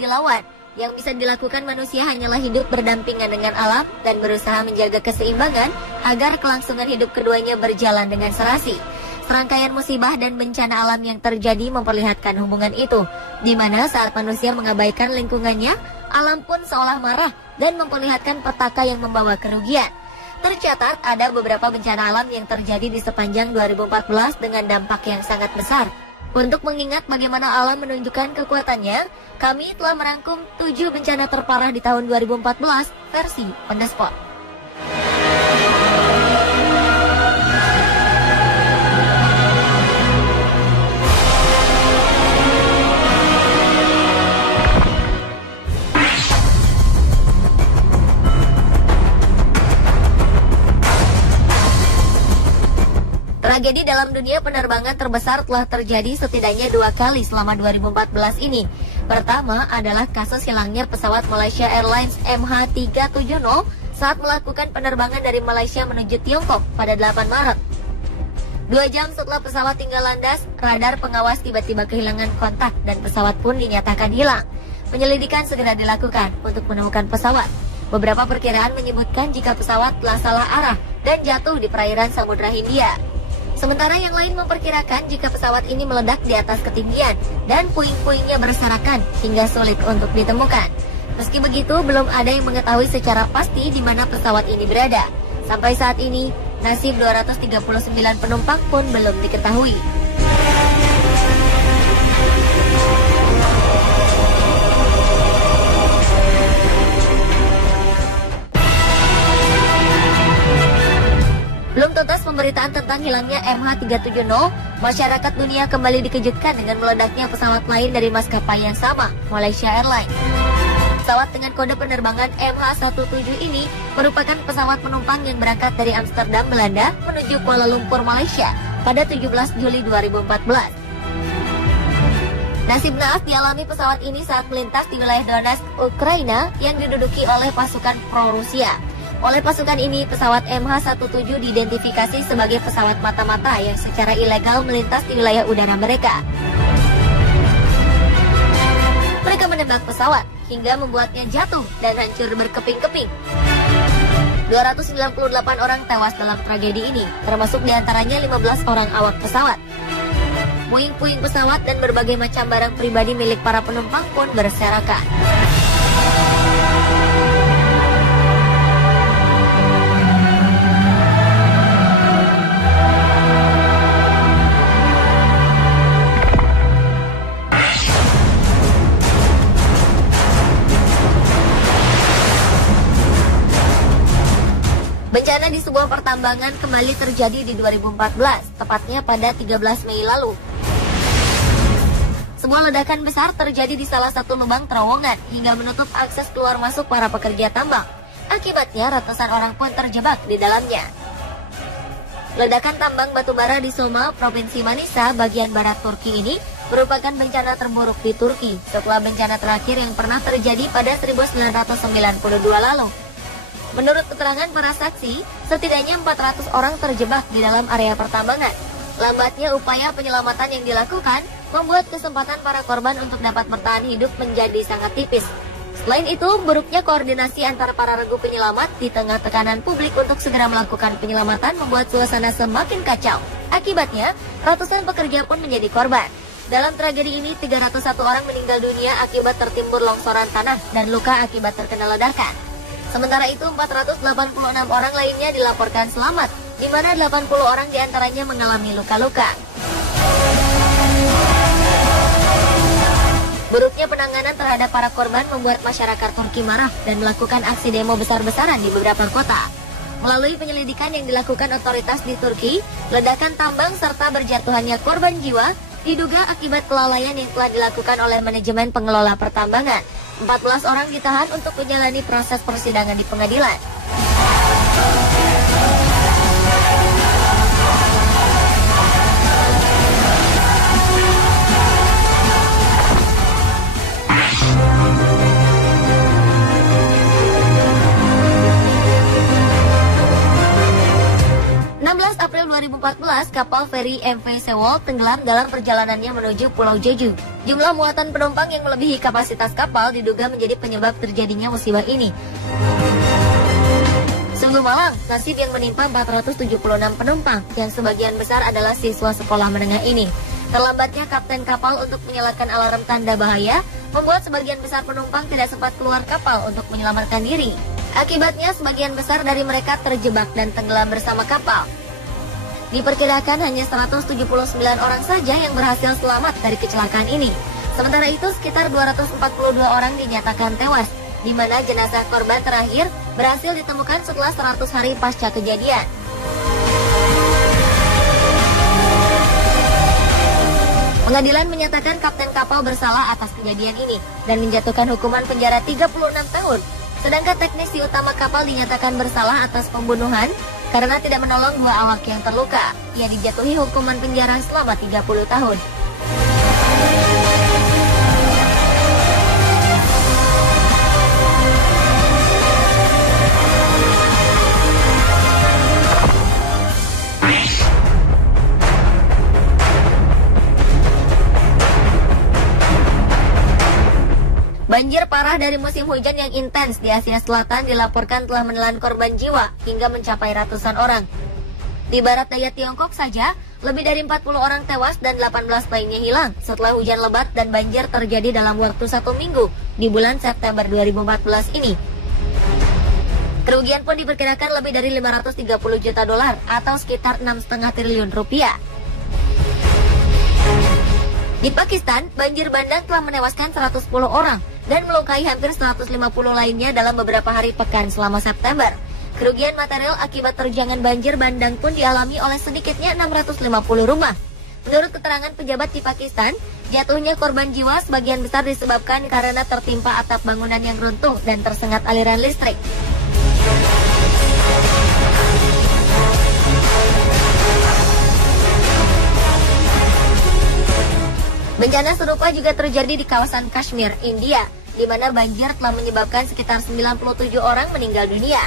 dilawan. Yang bisa dilakukan manusia hanyalah hidup berdampingan dengan alam dan berusaha menjaga keseimbangan agar kelangsungan hidup keduanya berjalan dengan serasi. Serangkaian musibah dan bencana alam yang terjadi memperlihatkan hubungan itu, di mana saat manusia mengabaikan lingkungannya, alam pun seolah marah dan memperlihatkan petaka yang membawa kerugian. Tercatat ada beberapa bencana alam yang terjadi di sepanjang 2014 dengan dampak yang sangat besar. Untuk mengingat bagaimana alam menunjukkan kekuatannya, kami telah merangkum 7 bencana terparah di tahun 2014 versi On The Spot. Tragedi dalam dunia penerbangan terbesar telah terjadi setidaknya 2 kali selama 2014 ini. Pertama adalah kasus hilangnya pesawat Malaysia Airlines MH370 saat melakukan penerbangan dari Malaysia menuju Tiongkok pada 8 Maret. 2 jam setelah pesawat tinggal landas, radar pengawas tiba-tiba kehilangan kontak dan pesawat pun dinyatakan hilang. Penyelidikan segera dilakukan untuk menemukan pesawat. Beberapa perkiraan menyebutkan jika pesawat telah salah arah dan jatuh di perairan Samudra Hindia. Sementara yang lain memperkirakan jika pesawat ini meledak di atas ketinggian dan puing-puingnya berserakan hingga sulit untuk ditemukan. Meski begitu, belum ada yang mengetahui secara pasti di mana pesawat ini berada. Sampai saat ini, nasib 239 penumpang pun belum diketahui. Belum tuntas pemberitaan tentang hilangnya MH370, masyarakat dunia kembali dikejutkan dengan meledaknya pesawat lain dari maskapai yang sama, Malaysia Airlines. Pesawat dengan kode penerbangan MH17 ini merupakan pesawat penumpang yang berangkat dari Amsterdam, Belanda menuju Kuala Lumpur, Malaysia pada 17 Juli 2014. Nasib naas dialami pesawat ini saat melintas di wilayah Donetsk, Ukraina yang diduduki oleh pasukan pro-Rusia. Oleh pasukan ini, pesawat MH17 diidentifikasi sebagai pesawat mata-mata yang secara ilegal melintas di wilayah udara mereka. Mereka menembak pesawat hingga membuatnya jatuh dan hancur berkeping-keping. 298 orang tewas dalam tragedi ini, termasuk diantaranya 15 orang awak pesawat. Puing-puing pesawat dan berbagai macam barang pribadi milik para penumpang pun berserakan. Bencana di sebuah pertambangan kembali terjadi di 2014, tepatnya pada 13 Mei lalu. Sebuah ledakan besar terjadi di salah satu lubang terowongan hingga menutup akses keluar masuk para pekerja tambang. Akibatnya ratusan orang pun terjebak di dalamnya. Ledakan tambang batubara di Soma, Provinsi Manisa, bagian barat Turki ini merupakan bencana terburuk di Turki setelah bencana terakhir yang pernah terjadi pada 1992 lalu. Menurut keterangan para saksi, setidaknya 400 orang terjebak di dalam area pertambangan. Lambatnya upaya penyelamatan yang dilakukan membuat kesempatan para korban untuk dapat bertahan hidup menjadi sangat tipis. Selain itu, buruknya koordinasi antara para regu penyelamat di tengah tekanan publik untuk segera melakukan penyelamatan membuat suasana semakin kacau. Akibatnya, ratusan pekerja pun menjadi korban. Dalam tragedi ini, 301 orang meninggal dunia akibat tertimbun longsoran tanah dan luka akibat terkena ledakan. Sementara itu, 486 orang lainnya dilaporkan selamat, di mana 80 orang diantaranya mengalami luka-luka. Buruknya penanganan terhadap para korban membuat masyarakat Turki marah dan melakukan aksi demo besar-besaran di beberapa kota. Melalui penyelidikan yang dilakukan otoritas di Turki, ledakan tambang serta berjatuhannya korban jiwa diduga akibat kelalaian yang telah dilakukan oleh manajemen pengelola pertambangan. 14 orang ditahan untuk menjalani proses persidangan di pengadilan. April 2014, kapal feri MV Sewol tenggelam dalam perjalanannya menuju Pulau Jeju. Jumlah muatan penumpang yang melebihi kapasitas kapal diduga menjadi penyebab terjadinya musibah ini. Sungguh malang nasib yang menimpa 476 penumpang, yang sebagian besar adalah siswa sekolah menengah ini. Terlambatnya kapten kapal untuk menyalakan alarm tanda bahaya membuat sebagian besar penumpang tidak sempat keluar kapal untuk menyelamatkan diri. Akibatnya, sebagian besar dari mereka terjebak dan tenggelam bersama kapal. Diperkirakan hanya 179 orang saja yang berhasil selamat dari kecelakaan ini. Sementara itu, sekitar 242 orang dinyatakan tewas, di mana jenazah korban terakhir berhasil ditemukan setelah 100 hari pasca kejadian. Pengadilan menyatakan kapten kapal bersalah atas kejadian ini dan menjatuhkan hukuman penjara 36 tahun. Sedangkan teknisi utama kapal dinyatakan bersalah atas pembunuhan karena tidak menolong dua awak yang terluka. Ia dijatuhi hukuman penjara selama 30 tahun. Banjir parah dari musim hujan yang intens di Asia Selatan dilaporkan telah menelan korban jiwa hingga mencapai ratusan orang. Di barat daya Tiongkok saja, lebih dari 40 orang tewas dan 18 lainnya hilang setelah hujan lebat dan banjir terjadi dalam waktu 1 minggu di bulan September 2014 ini. Kerugian pun diperkirakan lebih dari 530 juta dolar atau sekitar 6,5 triliun rupiah. Di Pakistan, banjir bandang telah menewaskan 110 orang dan melukai hampir 150 lainnya dalam beberapa hari pekan selama September. Kerugian material akibat terjangan banjir bandang pun dialami oleh sedikitnya 650 rumah. Menurut keterangan pejabat di Pakistan, jatuhnya korban jiwa sebagian besar disebabkan karena tertimpa atap bangunan yang runtuh dan tersengat aliran listrik. Bencana serupa juga terjadi di kawasan Kashmir, India, di mana banjir telah menyebabkan sekitar 97 orang meninggal dunia.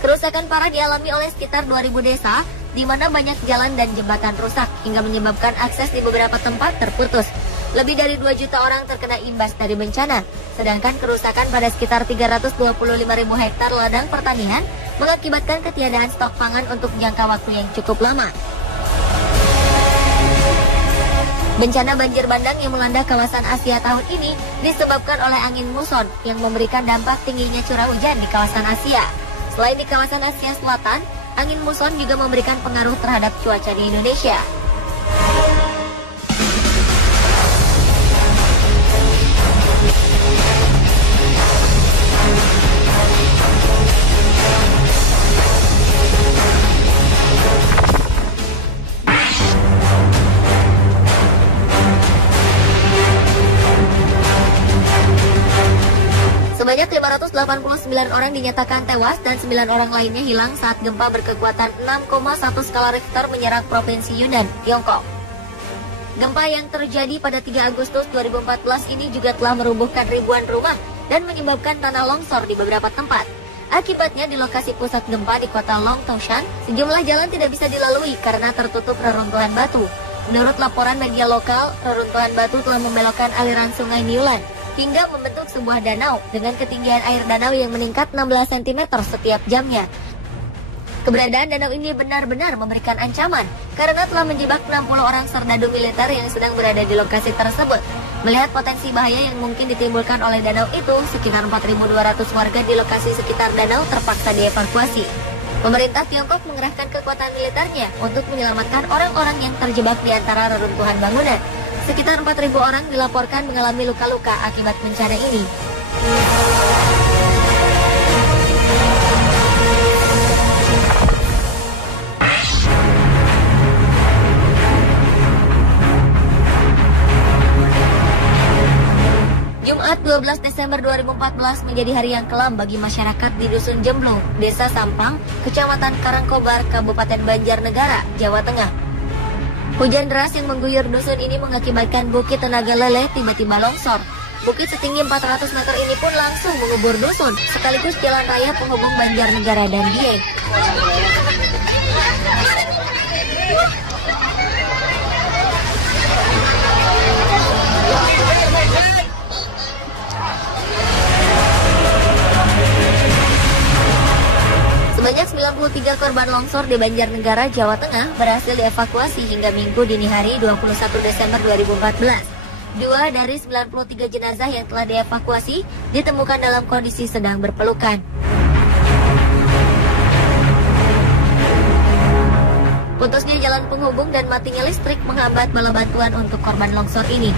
Kerusakan parah dialami oleh sekitar 2.000 desa, di mana banyak jalan dan jembatan rusak, hingga menyebabkan akses di beberapa tempat terputus. Lebih dari 2 juta orang terkena imbas dari bencana, sedangkan kerusakan pada sekitar 325.000 hektar ladang pertanian mengakibatkan ketiadaan stok pangan untuk jangka waktu yang cukup lama. Bencana banjir bandang yang melanda kawasan Asia tahun ini disebabkan oleh angin muson yang memberikan dampak tingginya curah hujan di kawasan Asia. Selain di kawasan Asia Selatan, angin muson juga memberikan pengaruh terhadap cuaca di Indonesia. Sebanyak 589 orang dinyatakan tewas dan 9 orang lainnya hilang saat gempa berkekuatan 6,1 skala Richter menyerang Provinsi Yunnan, Tiongkok. Gempa yang terjadi pada 3 Agustus 2014 ini juga telah merubuhkan ribuan rumah dan menyebabkan tanah longsor di beberapa tempat. Akibatnya di lokasi pusat gempa di kota Longtongshan, sejumlah jalan tidak bisa dilalui karena tertutup reruntuhan batu. Menurut laporan media lokal, reruntuhan batu telah membelokkan aliran sungai Niulan hingga membentuk sebuah danau dengan ketinggian air danau yang meningkat 16 cm setiap jamnya. Keberadaan danau ini benar-benar memberikan ancaman karena telah menjebak 60 orang serdadu militer yang sedang berada di lokasi tersebut. Melihat potensi bahaya yang mungkin ditimbulkan oleh danau itu, sekitar 4.200 warga di lokasi sekitar danau terpaksa dievakuasi. Pemerintah Tiongkok mengerahkan kekuatan militernya untuk menyelamatkan orang-orang yang terjebak di antara reruntuhan bangunan. Sekitar 4.000 orang dilaporkan mengalami luka-luka akibat bencana ini. Jumat 12 Desember 2014 menjadi hari yang kelam bagi masyarakat di Dusun Jemblung, Desa Sampang, Kecamatan Karangkobar, Kabupaten Banjarnegara, Jawa Tengah. Hujan deras yang mengguyur dusun ini mengakibatkan bukit Tenaga Leleh tiba-tiba longsor. Bukit setinggi 400 meter ini pun langsung mengubur dusun, sekaligus jalan raya penghubung Banjarnegara dan Dieng. Sebanyak 93 korban longsor di Banjarnegara, Jawa Tengah berhasil dievakuasi hingga Minggu dini hari 21 Desember 2014. 2 dari 93 jenazah yang telah dievakuasi ditemukan dalam kondisi sedang berpelukan. Putusnya jalan penghubung dan matinya listrik menghambat bala bantuan untuk korban longsor ini.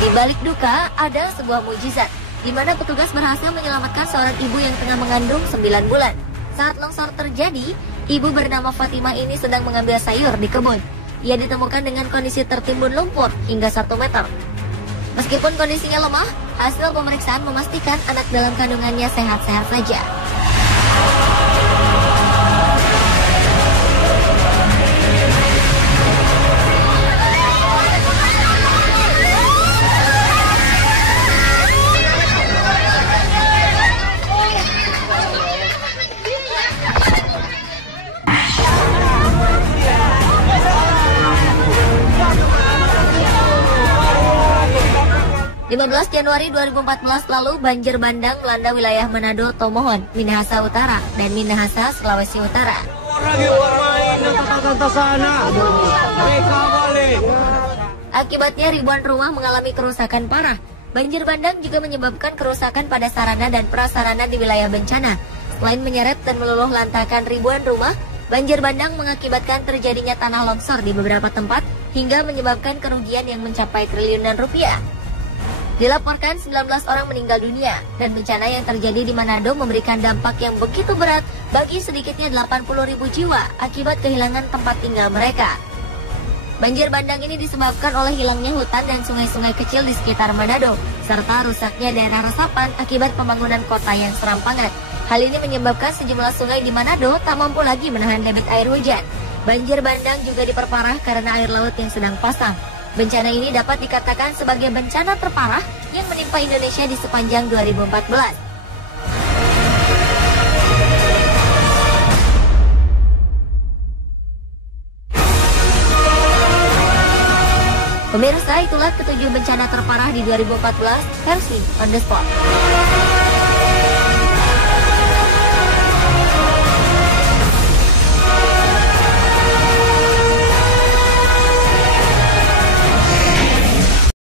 Di balik duka, ada sebuah mujizat, di mana petugas berhasil menyelamatkan seorang ibu yang tengah mengandung 9 bulan. Saat longsor terjadi, ibu bernama Fatimah ini sedang mengambil sayur di kebun. Ia ditemukan dengan kondisi tertimbun lumpur hingga 1 meter. Meskipun kondisinya lemah, hasil pemeriksaan memastikan anak dalam kandungannya sehat-sehat saja. Lima 15 Januari 2014 lalu, banjir bandang melanda wilayah Manado, Tomohon, Minahasa Utara, dan Minahasa, Sulawesi Utara. Akibatnya ribuan rumah mengalami kerusakan parah. Banjir bandang juga menyebabkan kerusakan pada sarana dan prasarana di wilayah bencana. Selain menyeret dan meluluh lantakan ribuan rumah, banjir bandang mengakibatkan terjadinya tanah longsor di beberapa tempat hingga menyebabkan kerugian yang mencapai triliunan rupiah. Dilaporkan 19 orang meninggal dunia, dan bencana yang terjadi di Manado memberikan dampak yang begitu berat bagi sedikitnya 80.000 jiwa akibat kehilangan tempat tinggal mereka. Banjir bandang ini disebabkan oleh hilangnya hutan dan sungai-sungai kecil di sekitar Manado, serta rusaknya daerah resapan akibat pembangunan kota yang serampangan. Hal ini menyebabkan sejumlah sungai di Manado tak mampu lagi menahan debit air hujan. Banjir bandang juga diperparah karena air laut yang sedang pasang. Bencana ini dapat dikatakan sebagai bencana terparah yang menimpa Indonesia di sepanjang 2014. Pemirsa, itulah ketujuh bencana terparah di 2014 versi On The Spot.